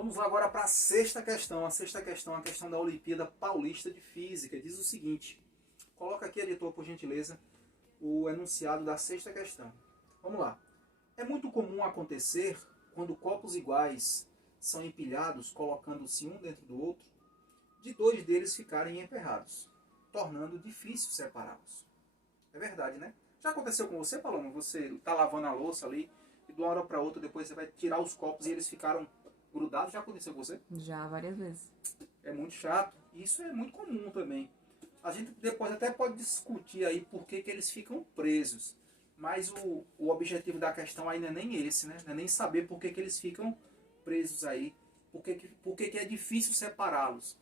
Vamos lá agora para a sexta questão. A sexta questão, a questão da Olimpíada Paulista de Física. Diz o seguinte. Coloca aqui, editor, por gentileza, o enunciado da sexta questão. Vamos lá. É muito comum acontecer quando copos iguais são empilhados, colocando-se um dentro do outro, de dois deles ficarem emperrados, tornando difícil separá-los. É verdade, né? Já aconteceu com você, Paloma? Você está lavando a louça ali e de uma hora para outra depois você vai tirar os copos e eles ficaram grudados. Já aconteceu com você? Já, várias vezes. É muito chato. Isso é muito comum também. A gente depois até pode discutir aí por que eles ficam presos. Mas o objetivo da questão aí não é nem esse, né? Não é nem saber por que eles ficam presos aí. Por que é difícil separá-los.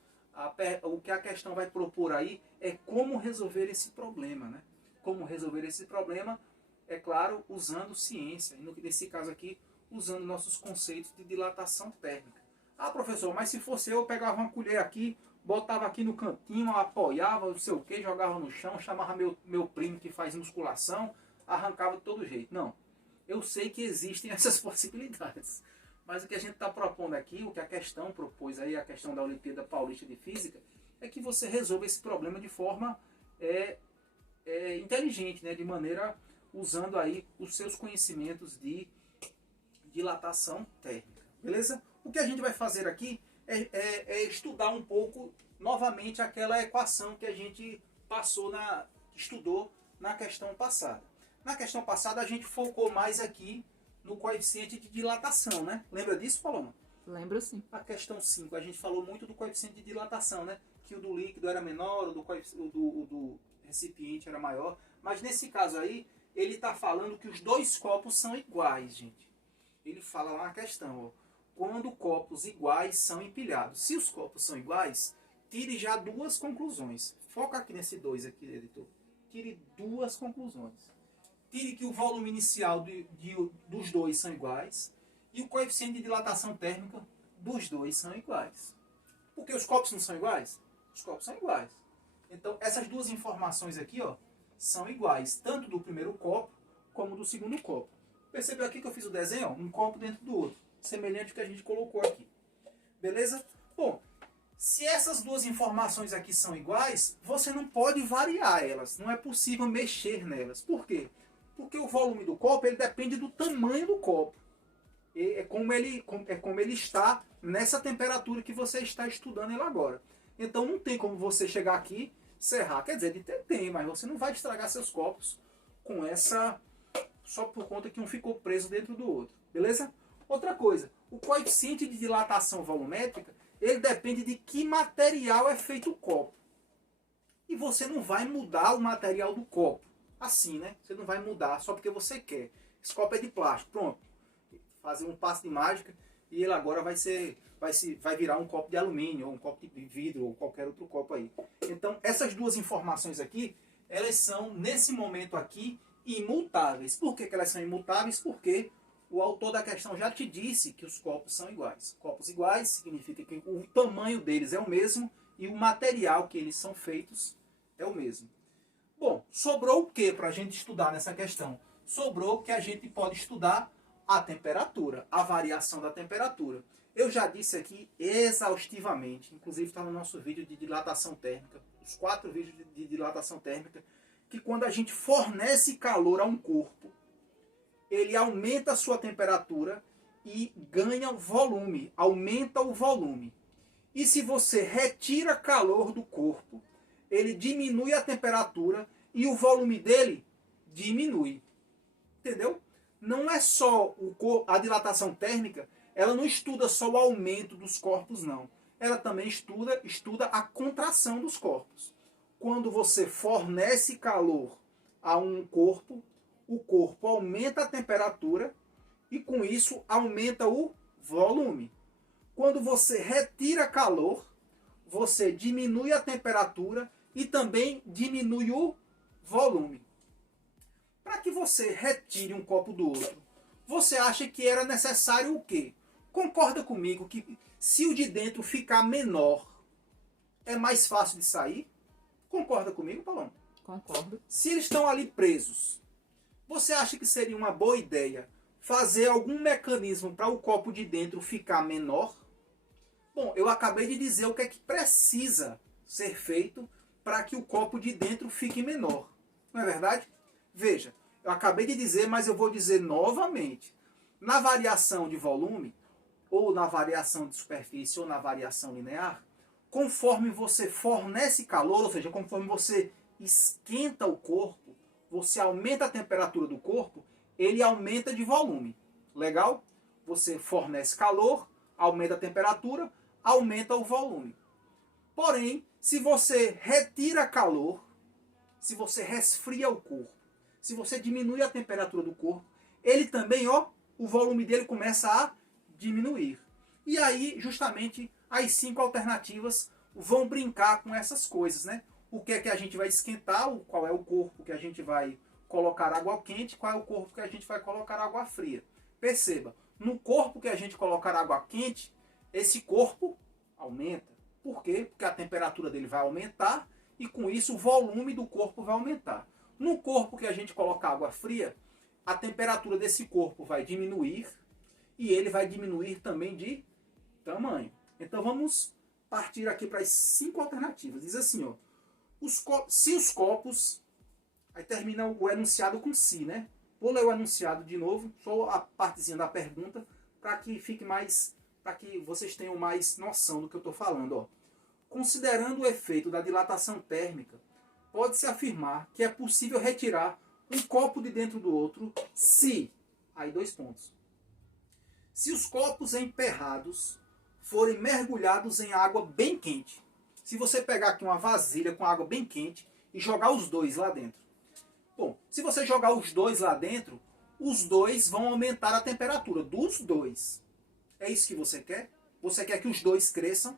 O que a questão vai propor aí é como resolver esse problema, né? Como resolver esse problema, é claro, usando ciência. E nesse caso aqui, usando nossos conceitos de dilatação térmica. Ah, professor, mas se fosse eu pegava uma colher aqui, botava aqui no cantinho, apoiava, não sei o que, jogava no chão, chamava meu primo que faz musculação, arrancava de todo jeito. Não, eu sei que existem essas possibilidades. Mas o que a gente está propondo aqui, o que a questão propôs aí, a questão da Olimpíada Paulista de Física, é que você resolva esse problema de forma inteligente, né? De maneira usando aí os seus conhecimentos de dilatação térmica. Beleza? O que a gente vai fazer aqui é estudar um pouco novamente aquela equação que a gente estudou na questão passada. Na questão passada a gente focou mais aqui no coeficiente de dilatação, né? Lembra disso, Paloma? Lembro sim. A questão 5, a gente falou muito do coeficiente de dilatação, né? Que o do líquido era menor, o do recipiente era maior. Mas nesse caso aí, ele está falando que os dois copos são iguais, gente. Ele fala lá na questão, ó, quando copos iguais são empilhados. Se os copos são iguais, tire já duas conclusões. Foca aqui nesse 2 aqui, editor. Tire duas conclusões. Tire que o volume inicial dos dois são iguais e o coeficiente de dilatação térmica dos dois são iguais. Por que os copos não são iguais? Os copos são iguais. Então, essas duas informações aqui, ó, são iguais, tanto do primeiro copo como do segundo copo. Percebeu aqui que eu fiz o desenho? Ó, um copo dentro do outro, semelhante ao que a gente colocou aqui. Beleza? Bom, se essas duas informações aqui são iguais, você não pode variar elas. Não é possível mexer nelas. Por quê? Porque o volume do copo ele depende do tamanho do copo. É como ele está nessa temperatura que você está estudando ele agora. Então não tem como você chegar aqui, serrar. Quer dizer, tem, mas você não vai estragar seus copos com essa... só por conta que um ficou preso dentro do outro. Beleza? Outra coisa, o coeficiente de dilatação volumétrica, ele depende de que material é feito o copo. E você não vai mudar o material do copo. Assim, né? Você não vai mudar só porque você quer. Esse copo é de plástico, pronto. Fazer um passe de mágica e ele agora vai virar um copo de alumínio, ou um copo de vidro, ou qualquer outro copo aí. Então, essas duas informações aqui, elas são, nesse momento aqui, imutáveis. Por que elas são imutáveis? Porque o autor da questão já te disse que os copos são iguais. Copos iguais significa que o tamanho deles é o mesmo e o material que eles são feitos é o mesmo. Bom, sobrou o que para a gente estudar nessa questão? Sobrou que a gente pode estudar a temperatura, a variação da temperatura. Eu já disse aqui exaustivamente, inclusive está no nosso vídeo de dilatação térmica, os 4 vídeos de dilatação térmica, que quando a gente fornece calor a um corpo, ele aumenta a sua temperatura e ganha volume, aumenta o volume. E se você retira calor do corpo, ele diminui a temperatura e o volume dele diminui. Entendeu? Não é só a dilatação térmica, ela não estuda só o aumento dos corpos, não. Ela também estuda a contração dos corpos. Quando você fornece calor a um corpo, o corpo aumenta a temperatura e com isso aumenta o volume. Quando você retira calor, você diminui a temperatura e também diminui o volume. Para que você retire um copo do outro, você acha que era necessário o quê? Concorda comigo que se o de dentro ficar menor, é mais fácil de sair? Concorda comigo, Paloma? Concordo. Se eles estão ali presos, você acha que seria uma boa ideia fazer algum mecanismo para o copo de dentro ficar menor? Bom, eu acabei de dizer o que é que precisa ser feito para que o copo de dentro fique menor. Não é verdade? Veja, eu acabei de dizer, mas eu vou dizer novamente. Na variação de volume, ou na variação de superfície, ou na variação linear, conforme você fornece calor, ou seja, conforme você esquenta o corpo, você aumenta a temperatura do corpo, ele aumenta de volume. Legal? Você fornece calor, aumenta a temperatura, aumenta o volume. Porém, se você retira calor, se você resfria o corpo, se você diminui a temperatura do corpo, ele também, o volume dele começa a diminuir. E aí, justamente, as 5 alternativas vão brincar com essas coisas, né? O que é que a gente vai esquentar, qual é o corpo que a gente vai colocar água quente, qual é o corpo que a gente vai colocar água fria. Perceba, no corpo que a gente colocar água quente, esse corpo aumenta. Por quê? Porque a temperatura dele vai aumentar e com isso o volume do corpo vai aumentar. No corpo que a gente colocar água fria, a temperatura desse corpo vai diminuir e ele vai diminuir também de tamanho. Então vamos partir aqui para as 5 alternativas. Diz assim, se os copos, aí termina o enunciado com se, né? Vou ler o enunciado de novo, só a partezinha da pergunta, para que fique mais, para que vocês tenham mais noção do que eu estou falando. Considerando o efeito da dilatação térmica, pode-se afirmar que é possível retirar um copo de dentro do outro se, aí 2 pontos, se os copos emperrados forem mergulhados em água bem quente. Se você pegar aqui uma vasilha com água bem quente e jogar os dois lá dentro. Bom, se você jogar os dois lá dentro, os dois vão aumentar a temperatura dos dois. É isso que você quer? Você quer que os dois cresçam?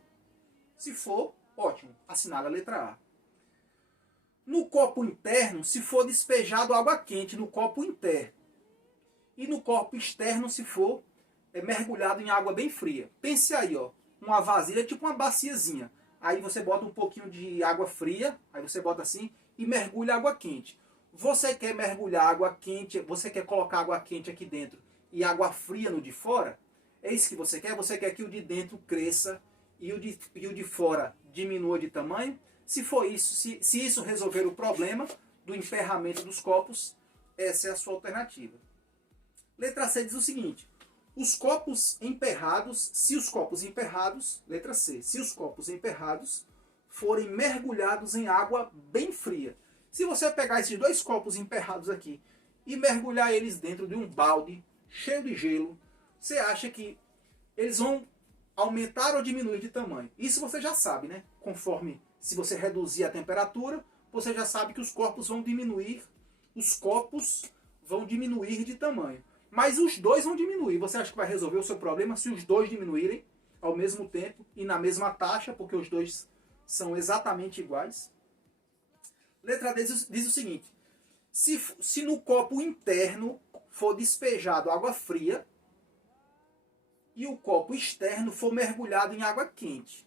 Se for, ótimo, assinale a letra A. No copo interno, se for despejado água quente no copo interno. E no copo externo, se for mergulhado em água bem fria. Pense aí, uma vasilha tipo uma baciazinha. Aí você bota um pouquinho de água fria, aí você bota assim e mergulha água quente. Você quer mergulhar água quente, você quer colocar água quente aqui dentro e água fria no de fora? É isso que você quer? Você quer que o de dentro cresça e o de fora diminua de tamanho? Se for isso, se isso resolver o problema do emperramento dos copos, essa é a sua alternativa. Letra C diz o seguinte: os copos emperrados, se os copos emperrados, letra C, se os copos emperrados forem mergulhados em água bem fria. Se você pegar esses 2 copos emperrados aqui e mergulhar eles dentro de um balde cheio de gelo, você acha que eles vão aumentar ou diminuir de tamanho? Isso você já sabe, né? Conforme, se você reduzir a temperatura, você já sabe que os copos vão diminuir de tamanho. Mas os dois vão diminuir. Você acha que vai resolver o seu problema se os dois diminuírem ao mesmo tempo e na mesma taxa, porque os dois são exatamente iguais? Letra D diz o seguinte: se no copo interno for despejado água fria e o copo externo for mergulhado em água quente.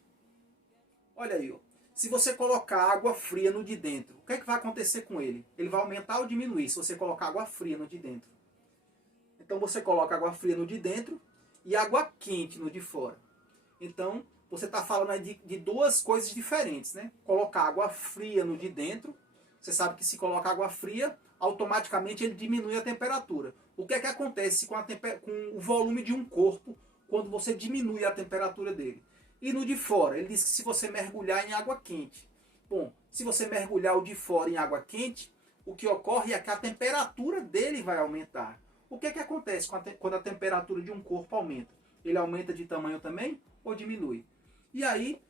Olha aí, se você colocar água fria no de dentro, o que é que vai acontecer com ele? Ele vai aumentar ou diminuir se você colocar água fria no de dentro? Então você coloca água fria no de dentro e água quente no de fora. Então você está falando aí de 2 coisas diferentes, né? Colocar água fria no de dentro, você sabe que se coloca água fria, automaticamente ele diminui a temperatura. O que é que acontece com o volume de um corpo quando você diminui a temperatura dele? E no de fora, ele diz que se você mergulhar em água quente. Bom, se você mergulhar o de fora em água quente, o que ocorre é que a temperatura dele vai aumentar. O que é que acontece quando a temperatura de um corpo aumenta? Ele aumenta de tamanho também ou diminui? E aí,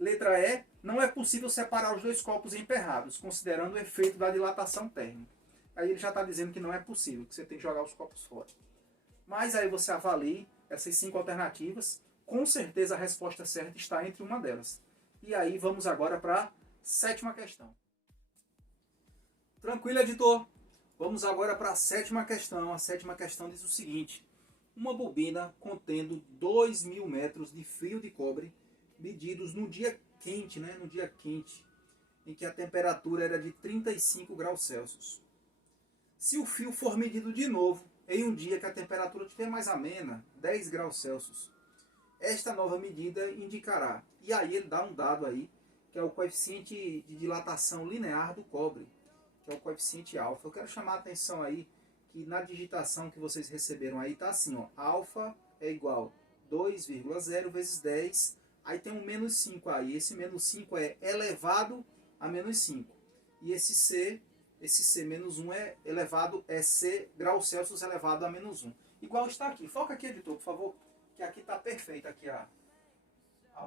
letra E, não é possível separar os 2 copos emperrados, considerando o efeito da dilatação térmica. Aí ele já está dizendo que não é possível, que você tem que jogar os copos fora. Mas aí você avalie essas 5 alternativas, com certeza a resposta certa está entre uma delas. E aí vamos agora para a 7ª questão. Tranquilo, editor? Vamos agora para a 7ª questão. A 7ª questão diz o seguinte: uma bobina contendo 2.000 metros de fio de cobre medidos no dia quente, no dia quente, em que a temperatura era de 35 graus Celsius. Se o fio for medido de novo em um dia que a temperatura estiver mais amena, 10 graus Celsius, esta nova medida indicará. E aí ele dá um dado aí, que é o coeficiente de dilatação linear do cobre, que é o coeficiente alfa. Eu quero chamar a atenção aí que na digitação que vocês receberam aí está assim, ó, alfa é igual a 2,0 vezes 10, aí tem um menos 5 aí, esse menos 5 é elevado a menos 5. E esse C menos 1 é elevado, é C graus Celsius elevado a menos 1. Igual está aqui. Foca aqui, editor, por favor, que aqui está perfeito, aqui a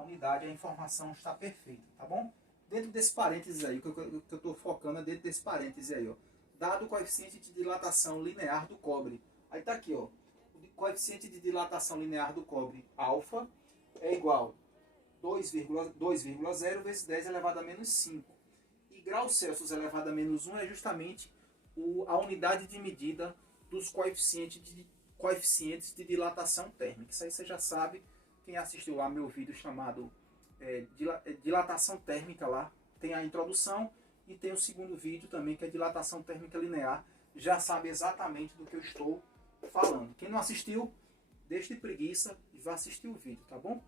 unidade, a informação está perfeita, tá bom? Dentro desse parênteses aí, o que eu estou focando é dentro desse parênteses aí, ó. Dado o coeficiente de dilatação linear do cobre. Aí está aqui, ó. O coeficiente de dilatação linear do cobre, alfa, é igual a 2,0 vezes 10 elevado a menos 5. E graus Celsius elevado a menos 1 é justamente a unidade de medida dos coeficientes de dilatação térmica. Isso aí você já sabe, quem assistiu lá meu vídeo chamado dilatação térmica lá, tem a introdução e tem o segundo vídeo também que é dilatação térmica linear, já sabe exatamente do que eu estou falando. Quem não assistiu, deixe de preguiça e vá assistir o vídeo, tá bom?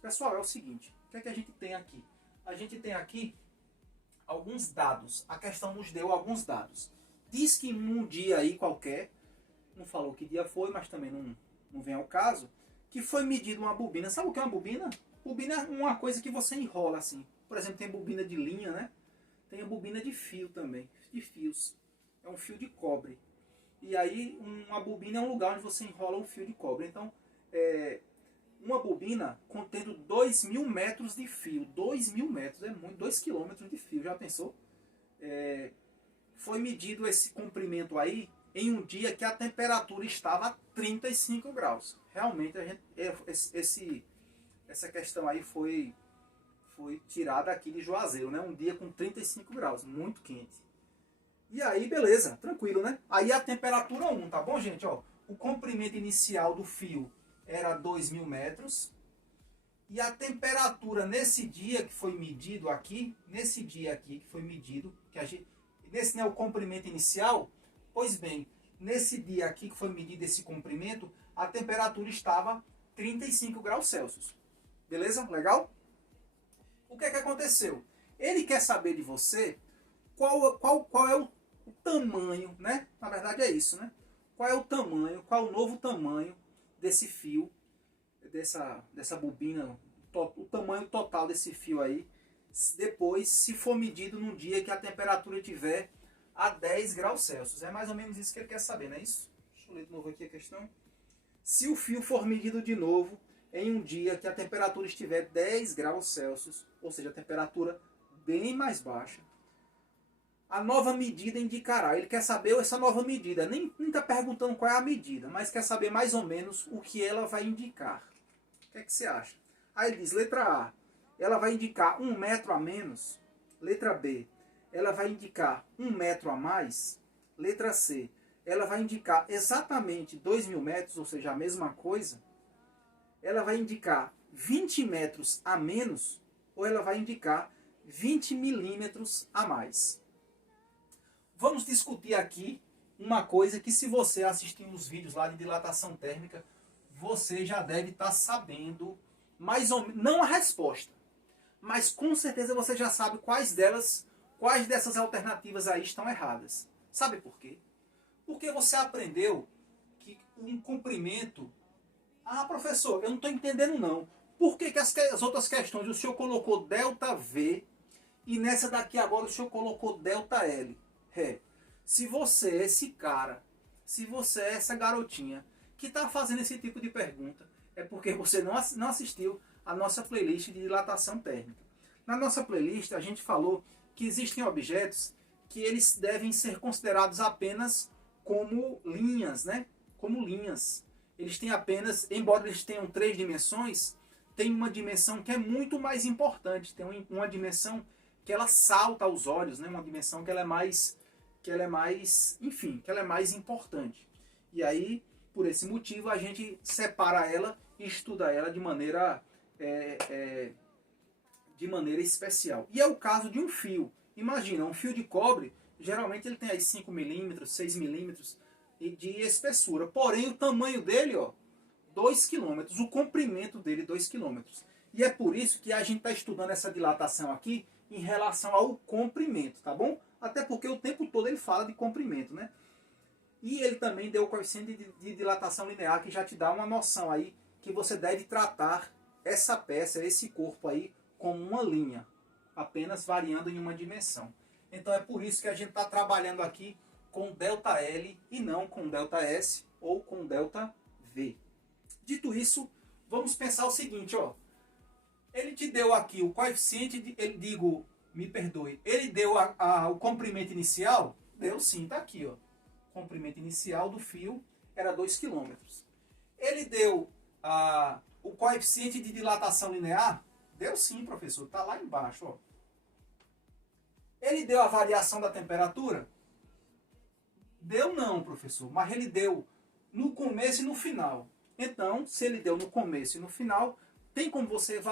Pessoal, é o seguinte, o que é que a gente tem aqui? A gente tem aqui alguns dados, a questão nos deu alguns dados. Diz que num dia aí qualquer, não falou que dia foi, mas também não vem ao caso, que foi medida uma bobina. Sabe o que é uma bobina? Bobina é uma coisa que você enrola assim. Por exemplo, tem bobina de linha, né? Tem a bobina de fio também, de fios. É um fio de cobre. E aí, uma bobina é um lugar onde você enrola um fio de cobre. Então, uma bobina contendo 2.000 metros de fio. 2.000 metros, é muito, 2 quilômetros de fio, já pensou? Foi medido esse comprimento aí em um dia que a temperatura estava a 35 graus. Realmente, essa questão aí foi tirada aqui de Juazeiro, né? Um dia com 35 graus, muito quente. E aí, beleza, tranquilo, né? Aí a temperatura 1, tá bom, gente? Ó, o comprimento inicial do fio era 2.000 metros. E a temperatura nesse dia que foi medido aqui, nesse dia aqui que foi medido, nesse não é o comprimento inicial, pois bem, nesse dia aqui que foi medido esse comprimento, a temperatura estava 35 graus Celsius. Beleza? Legal? O que é que aconteceu? Ele quer saber de você qual é o tamanho, né? Na verdade é isso, né? Qual é o tamanho, qual é o novo tamanho desse fio, dessa bobina, o tamanho total desse fio aí, depois, se for medido num dia que a temperatura estiver a 10 graus Celsius. É mais ou menos isso que ele quer saber, não é isso? Deixa eu ler de novo aqui a questão. Se o fio for medido de novo em um dia que a temperatura estiver 10 graus Celsius, ou seja, a temperatura bem mais baixa, a nova medida indicará. Ele quer saber essa nova medida. Nem está perguntando qual é a medida, mas quer saber mais ou menos o que ela vai indicar. O que é que você acha? Aí ele diz, letra A, ela vai indicar 1 metro a menos. Letra B, ela vai indicar 1 metro a mais. Letra C, ela vai indicar exatamente 2.000 metros, ou seja, a mesma coisa. Ela vai indicar 20 metros a menos, ou ela vai indicar 20 milímetros a mais. Vamos discutir aqui uma coisa que, se você assistir os vídeos lá de dilatação térmica, você já deve estar sabendo, mais ou menos, não a resposta, mas com certeza você já sabe quais dessas alternativas aí estão erradas. Sabe por quê? Porque você aprendeu que um comprimento... Ah, professor, eu não estou entendendo não. Por que as outras questões o senhor colocou ΔV e nessa daqui agora o senhor colocou ΔL? Se você é esse cara, se você é essa garotinha que está fazendo esse tipo de pergunta, é porque você não assistiu a nossa playlist de dilatação térmica. Na nossa playlist a gente falou que existem objetos que eles devem ser considerados apenas como linhas, né? Como linhas. Eles têm apenas, embora eles tenham 3 dimensões, tem uma dimensão que é muito mais importante. Tem uma dimensão que ela salta aos olhos, né? Uma dimensão que ela é mais, enfim, que ela é mais importante. E aí, por esse motivo, a gente separa ela e estuda ela de maneira especial. E é o caso de um fio. Imagina, um fio de cobre, geralmente ele tem aí 5 milímetros, 6 milímetros de espessura. Porém, o tamanho dele, ó, 2 km, o comprimento dele 2 km. E é por isso que a gente está estudando essa dilatação aqui em relação ao comprimento, tá bom? Até porque o tempo todo ele fala de comprimento, né? E ele também deu o coeficiente de dilatação linear, que já te dá uma noção aí que você deve tratar essa peça, esse corpo aí, como uma linha, apenas variando em uma dimensão. Então é por isso que a gente está trabalhando aqui com ΔL e não com ΔS ou com ΔV. Dito isso, vamos pensar o seguinte, ó. Ele te deu aqui o coeficiente, ele deu o comprimento inicial? Deu sim, tá aqui, ó. O comprimento inicial do fio era 2 km. Ele deu o coeficiente de dilatação linear? Deu sim, professor, tá lá embaixo, ó. Ele deu a variação da temperatura? Deu não, professor, mas ele deu no começo e no final. Então, se ele deu no começo e no final, tem como você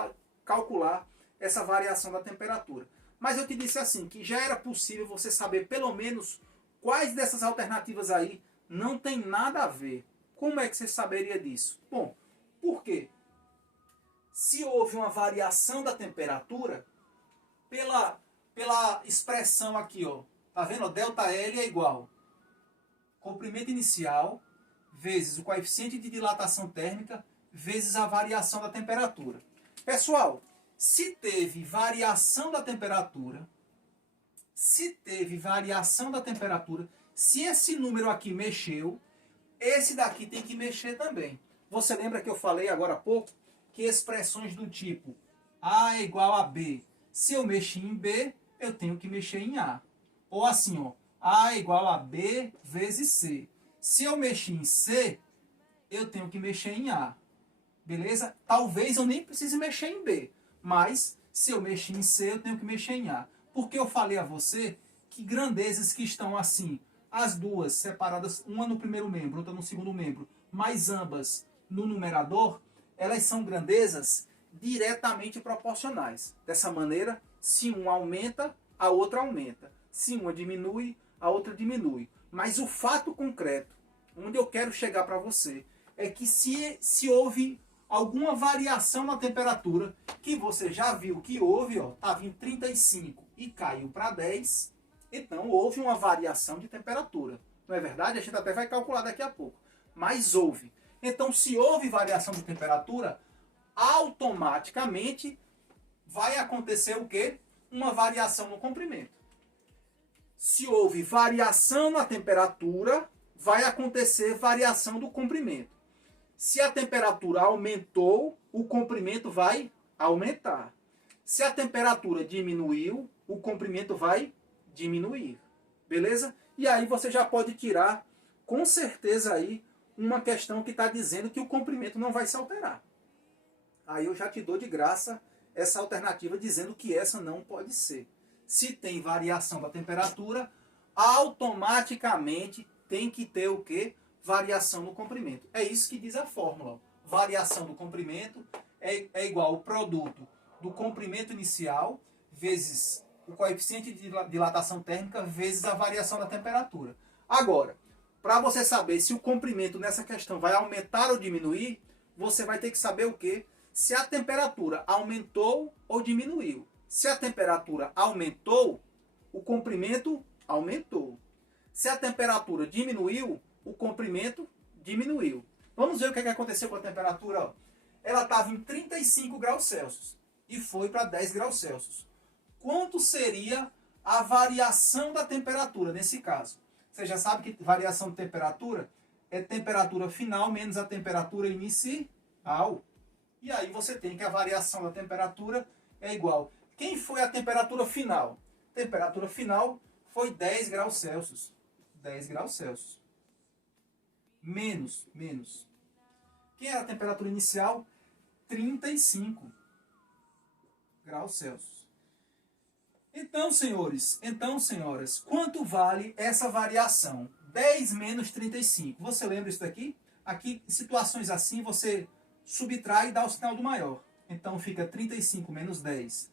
calcular essa variação da temperatura. Mas eu te disse assim, que já era possível você saber pelo menos quais dessas alternativas aí não tem nada a ver. Como é que você saberia disso? Bom, por quê? Se houve uma variação da temperatura, pela expressão aqui, ó, tá vendo? ΔL é igual comprimento inicial vezes o coeficiente de dilatação térmica vezes a variação da temperatura. Pessoal, se teve variação da temperatura, se esse número aqui mexeu, esse daqui tem que mexer também. Você lembra que eu falei agora há pouco que expressões do tipo A é igual a B, se eu mexi em B, eu tenho que mexer em A. Ou assim, ó, A é igual a B vezes C. Se eu mexi em C, eu tenho que mexer em A. Beleza? Talvez eu nem precise mexer em B, mas se eu mexer em C, eu tenho que mexer em A. Porque eu falei a você que grandezas que estão assim, as duas separadas, uma no primeiro membro, outra no segundo membro, mas ambas no numerador, elas são grandezas diretamente proporcionais. Dessa maneira, se uma aumenta, a outra aumenta. Se uma diminui, a outra diminui. Mas o fato concreto, onde eu quero chegar para você, é que se houve alguma variação na temperatura, que você já viu que houve, ó, estava em 35 e caiu para 10, então houve uma variação de temperatura. Não é verdade? A gente até vai calcular daqui a pouco. Mas houve. Então, se houve variação de temperatura, automaticamente vai acontecer o quê? Uma variação no comprimento. Se houve variação na temperatura, vai acontecer variação do comprimento. Se a temperatura aumentou, o comprimento vai aumentar. Se a temperatura diminuiu, o comprimento vai diminuir. Beleza? E aí você já pode tirar, com certeza, aí uma questão que está dizendo que o comprimento não vai se alterar. Aí eu já te dou de graça essa alternativa dizendo que essa não pode ser. Se tem variação da temperatura, automaticamente tem que ter o quê? Variação no comprimento. É isso que diz a fórmula. Variação do comprimento é igual ao produto do comprimento inicial vezes o coeficiente de dilatação térmica vezes a variação da temperatura. Agora, para você saber se o comprimento nessa questão vai aumentar ou diminuir, você vai ter que saber o quê? Se a temperatura aumentou ou diminuiu. Se a temperatura aumentou, o comprimento aumentou. Se a temperatura diminuiu, o comprimento diminuiu. Vamos ver o que aconteceu com a temperatura. Ó. Ela estava em 35 graus Celsius e foi para 10 graus Celsius. Quanto seria a variação da temperatura nesse caso? Você já sabe que variação de temperatura é temperatura final menos a temperatura inicial. E aí você tem que a variação da temperatura é igual. Quem foi a temperatura final? A temperatura final foi 10 graus Celsius. 10 graus Celsius. Menos. Quem era a temperatura inicial? 35 graus Celsius. Então, senhores, senhoras, quanto vale essa variação? 10 menos 35. Você lembra isso daqui? Aqui, em situações assim, você subtrai e dá o sinal do maior. Então, fica 35 menos 10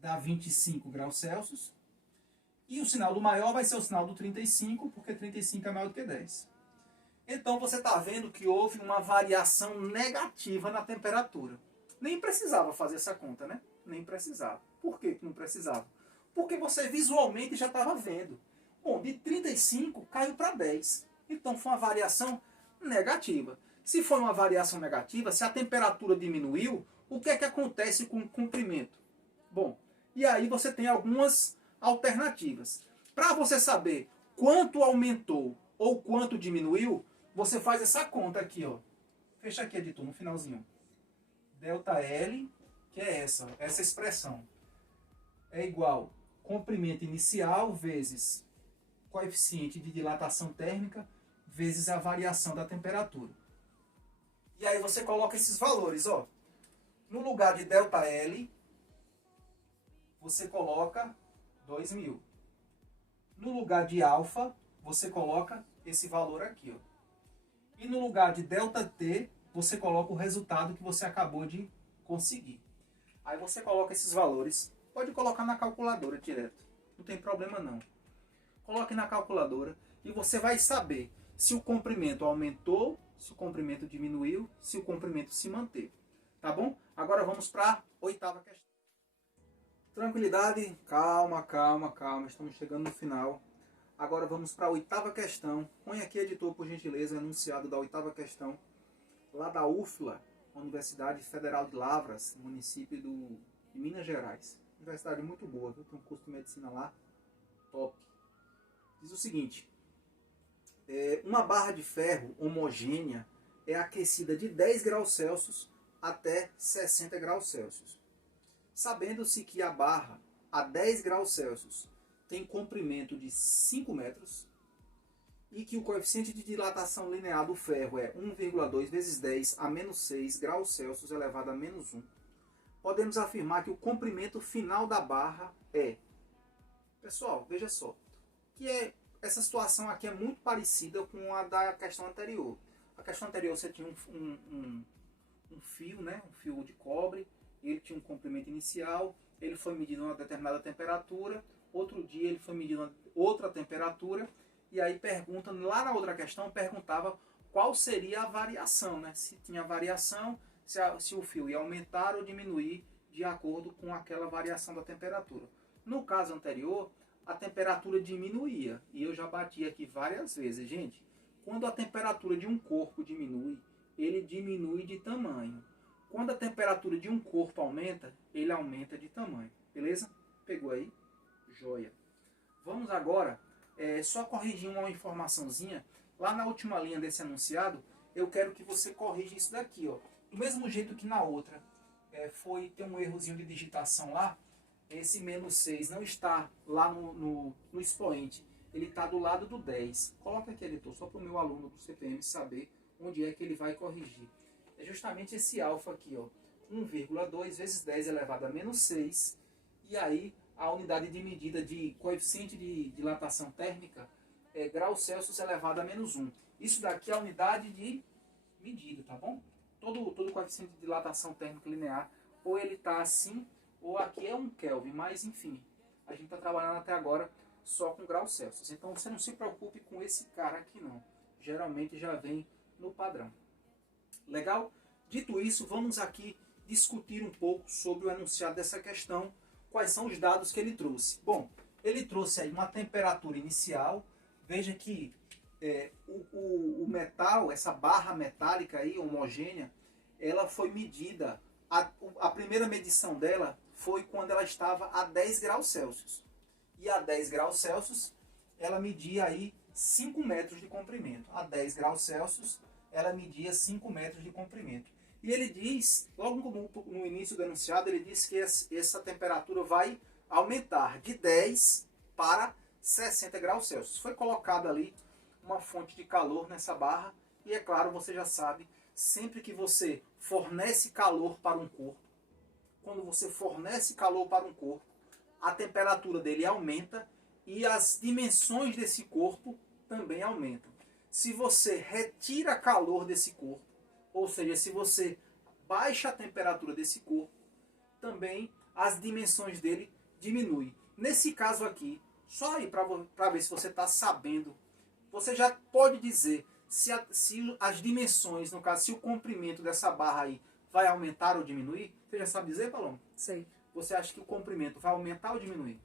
dá 25 graus Celsius. E o sinal do maior vai ser o sinal do 35, porque 35 é maior do que 10. Então você está vendo que houve uma variação negativa na temperatura. Nem precisava fazer essa conta, né? Nem precisava. Por que não precisava? Porque você visualmente já estava vendo. Bom, de 35 caiu para 10. Então foi uma variação negativa. Se foi uma variação negativa, se a temperatura diminuiu, o que é que acontece com o comprimento? Bom, e aí você tem algumas alternativas. Para você saber quanto aumentou ou quanto diminuiu, você faz essa conta aqui, ó. Fecha aqui, editor, no finalzinho. ΔL, que é essa expressão, é igual comprimento inicial vezes coeficiente de dilatação térmica vezes a variação da temperatura. E aí você coloca esses valores, ó. No lugar de ΔL, você coloca 2000. No lugar de alfa, você coloca esse valor aqui, ó. E no lugar de ΔT, você coloca o resultado que você acabou de conseguir. Aí você coloca esses valores. Pode colocar na calculadora direto. Não tem problema não. Coloque na calculadora e você vai saber se o comprimento aumentou, se o comprimento diminuiu, se o comprimento se manteve. Tá bom? Agora vamos para a 8ª questão. Tranquilidade, calma, calma, calma. Estamos chegando no final. Agora vamos para a 8ª questão. Põe aqui, editor, por gentileza, o enunciado da 8ª questão. Lá da UFLA, Universidade Federal de Lavras, município de Minas Gerais. Universidade muito boa, viu? Tem um curso de medicina lá, top. Diz o seguinte: uma barra de ferro homogênea é aquecida de 10 graus Celsius até 60 graus Celsius. Sabendo-se que a barra a 10 graus Celsius tem comprimento de 5 metros e que o coeficiente de dilatação linear do ferro é 1,2 vezes 10 a menos 6 graus Celsius elevado a menos 1, podemos afirmar que o comprimento final da barra é... Pessoal, veja só, que essa situação aqui é muito parecida com a da questão anterior. A questão anterior você tinha um fio, né? Um fio de cobre, ele tinha um comprimento inicial, ele foi medido a uma determinada temperatura, outro dia ele foi medido a outra temperatura, e aí pergunta, lá na outra questão, perguntava qual seria a variação, né? Se tinha variação, se o fio ia aumentar ou diminuir de acordo com aquela variação da temperatura. No caso anterior, a temperatura diminuía, e eu já bati aqui várias vezes. Gente, quando a temperatura de um corpo diminui, ele diminui de tamanho. Quando a temperatura de um corpo aumenta, ele aumenta de tamanho. Beleza? Pegou aí? Joia. Vamos agora, só corrigir uma informaçãozinha. Lá na última linha desse enunciado, eu quero que você corrija isso daqui, ó. Do mesmo jeito que na outra, tem um errozinho de digitação lá. Esse menos 6 não está lá no expoente. Ele está do lado do 10. Coloca aqui, editor, só para o meu aluno do CPM saber onde é que ele vai corrigir. É justamente esse alfa aqui, ó. 1,2 vezes 10 elevado a menos 6. E aí a unidade de medida de coeficiente de dilatação térmica é graus Celsius elevado a menos 1. Isso daqui é a unidade de medida, tá bom? Todo coeficiente de dilatação térmica linear, ou ele está assim, ou aqui é um Kelvin, mas enfim, a gente está trabalhando até agora só com graus Celsius. Então você não se preocupe com esse cara aqui não. Geralmente já vem no padrão. Legal? Dito isso, vamos aqui discutir um pouco sobre o enunciado dessa questão. Quais são os dados que ele trouxe? Bom, ele trouxe aí uma temperatura inicial. Veja que o metal, essa barra metálica aí, homogênea, ela foi medida, a primeira medição dela foi quando ela estava a 10 graus Celsius. E a 10 graus Celsius, ela media aí 5 metros de comprimento. A 10 graus Celsius, ela media 5 metros de comprimento. E ele diz, logo no início do enunciado, ele diz que essa temperatura vai aumentar de 10 para 60 graus Celsius. Foi colocada ali uma fonte de calor nessa barra. E é claro, você já sabe, sempre que você fornece calor para um corpo, quando você fornece calor para um corpo, a temperatura dele aumenta e as dimensões desse corpo também aumentam. Se você retira calor desse corpo, ou seja, se você baixa a temperatura desse corpo, também as dimensões dele diminuem. Nesse caso aqui, só aí para ver se você está sabendo, você já pode dizer se as dimensões, no caso, se o comprimento dessa barra aí vai aumentar ou diminuir? Você já sabe dizer, Paloma? Sei. Você acha que o comprimento vai aumentar ou diminuir?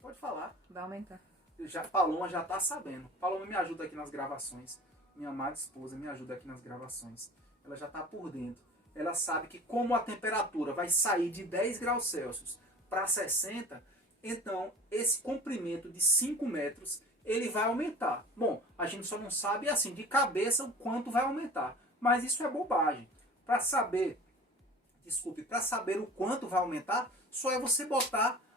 Pode falar. Vai aumentar. Paloma já está sabendo. Paloma me ajuda aqui nas gravações. Minha amada esposa me ajuda aqui nas gravações. Ela já está por dentro. Ela sabe que como a temperatura vai sair de 10 graus Celsius para 60, então esse comprimento de 5 metros ele vai aumentar. Bom, a gente só não sabe assim de cabeça o quanto vai aumentar. Mas isso é bobagem. Para saber o quanto vai aumentar, só é você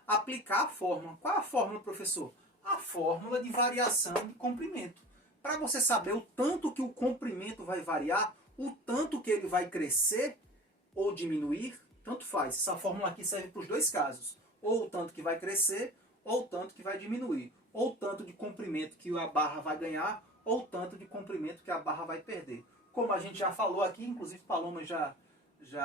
aplicar a fórmula. Qual é a fórmula, professor? A fórmula de variação de comprimento. Para você saber o tanto que o comprimento vai variar, o tanto que ele vai crescer ou diminuir, tanto faz. Essa fórmula aqui serve para os dois casos. Ou o tanto que vai crescer, ou o tanto que vai diminuir. Ou o tanto de comprimento que a barra vai ganhar, ou o tanto de comprimento que a barra vai perder. Como a gente já falou aqui, inclusive Paloma já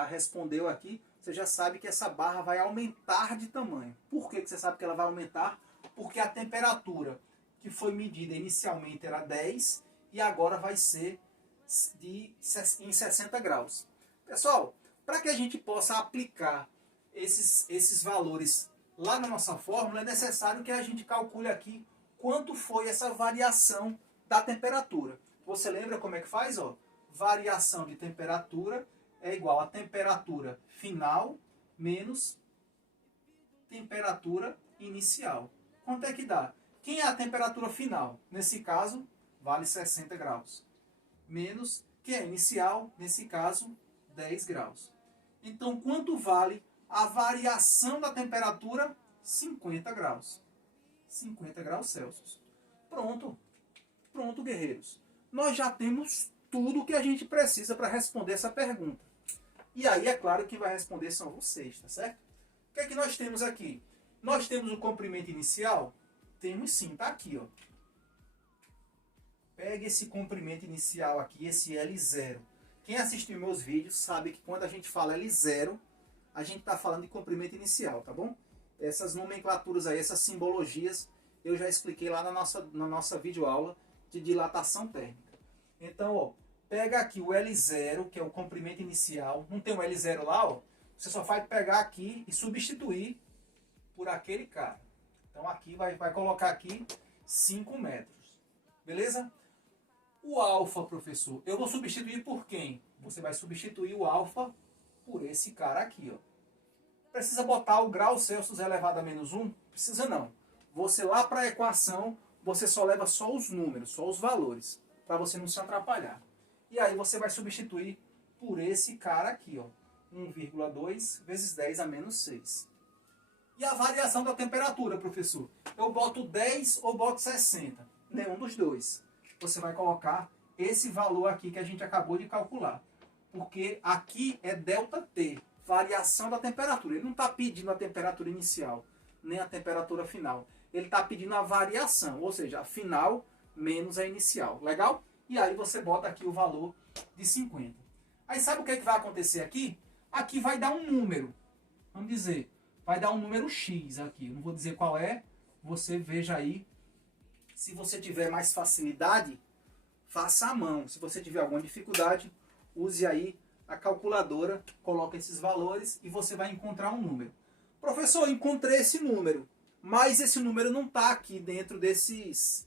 respondeu aqui, você já sabe que essa barra vai aumentar de tamanho. Por que você sabe que ela vai aumentar? Porque a temperatura que foi medida inicialmente era 10 e agora vai ser em 60 graus. Pessoal, para que a gente possa aplicar esses valores lá na nossa fórmula, é necessário que a gente calcule aqui quanto foi essa variação da temperatura. Você lembra como é que faz? Ó? Variação de temperatura é igual a temperatura final menos temperatura inicial. Quanto é que dá? Quem é a temperatura final? Nesse caso, vale 60 graus. Menos quem é inicial? Nesse caso, 10 graus. Então, quanto vale a variação da temperatura? 50 graus. 50 graus Celsius. Pronto. Pronto, guerreiros. Nós já temos tudo o que a gente precisa para responder essa pergunta. E aí, é claro que quem vai responder são vocês, tá certo? O que é que nós temos aqui? Nós temos o comprimento inicial? Temos sim, tá aqui, ó. Pega esse comprimento inicial aqui, esse L0. Quem assistiu meus vídeos sabe que quando a gente fala L0, a gente está falando de comprimento inicial, tá bom? Essas nomenclaturas aí, essas simbologias, eu já expliquei lá na nossa videoaula de dilatação térmica. Então, ó, pega aqui o L0, que é o comprimento inicial. Não tem um L0 lá, ó. Você só vai pegar aqui e substituir por aquele cara. Então aqui vai colocar aqui 5 metros. Beleza? O alfa, professor, eu vou substituir por quem? Você vai substituir o alfa por esse cara aqui, ó. Precisa botar o grau Celsius elevado a menos 1? Precisa não. Você lá para a equação, você só leva só os números, só os valores, para você não se atrapalhar. E aí você vai substituir por esse cara aqui, ó. 1,2 vezes 10 a menos 6. E a variação da temperatura, professor? Eu boto 10 ou boto 60? Nenhum dos dois. Você vai colocar esse valor aqui que a gente acabou de calcular. Porque aqui é ΔT, variação da temperatura. Ele não está pedindo a temperatura inicial, nem a temperatura final. Ele está pedindo a variação, ou seja, a final menos a inicial. Legal? E aí você bota aqui o valor de 50. Aí sabe o que vai acontecer aqui? Aqui vai dar um número. Vamos dizer, vai dar um número X aqui. Eu não vou dizer qual é. Você veja aí. Se você tiver mais facilidade, faça à mão. Se você tiver alguma dificuldade, use aí a calculadora, coloque esses valores e você vai encontrar um número. Professor, encontrei esse número, mas esse número não está aqui dentro dessas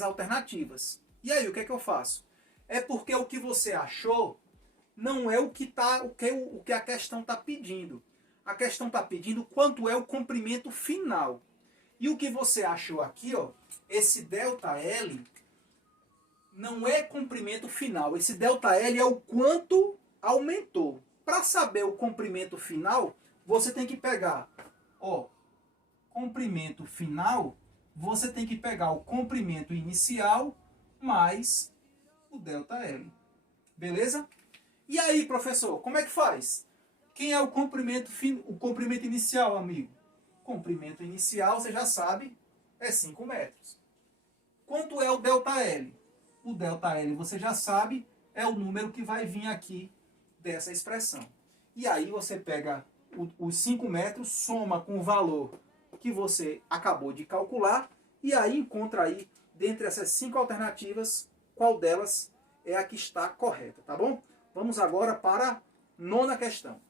alternativas. E aí, o que é que eu faço? É porque o que você achou não é o que a questão está pedindo. A questão está pedindo quanto é o comprimento final. E o que você achou aqui, ó, esse ΔL, não é comprimento final. Esse ΔL é o quanto aumentou. Para saber o comprimento final, você tem que pegar, ó, comprimento final, você tem que pegar o comprimento inicial mais o ΔL. Beleza? E aí, professor, como é que faz? Quem é o comprimento inicial, amigo? Comprimento inicial, você já sabe, é 5 metros. Quanto é o ΔL? O ΔL, você já sabe, é o número que vai vir aqui dessa expressão. E aí você pega os 5 metros, soma com o valor que você acabou de calcular, e aí encontra aí, dentre essas 5 alternativas, qual delas é a que está correta, tá bom? Vamos agora para a nona questão.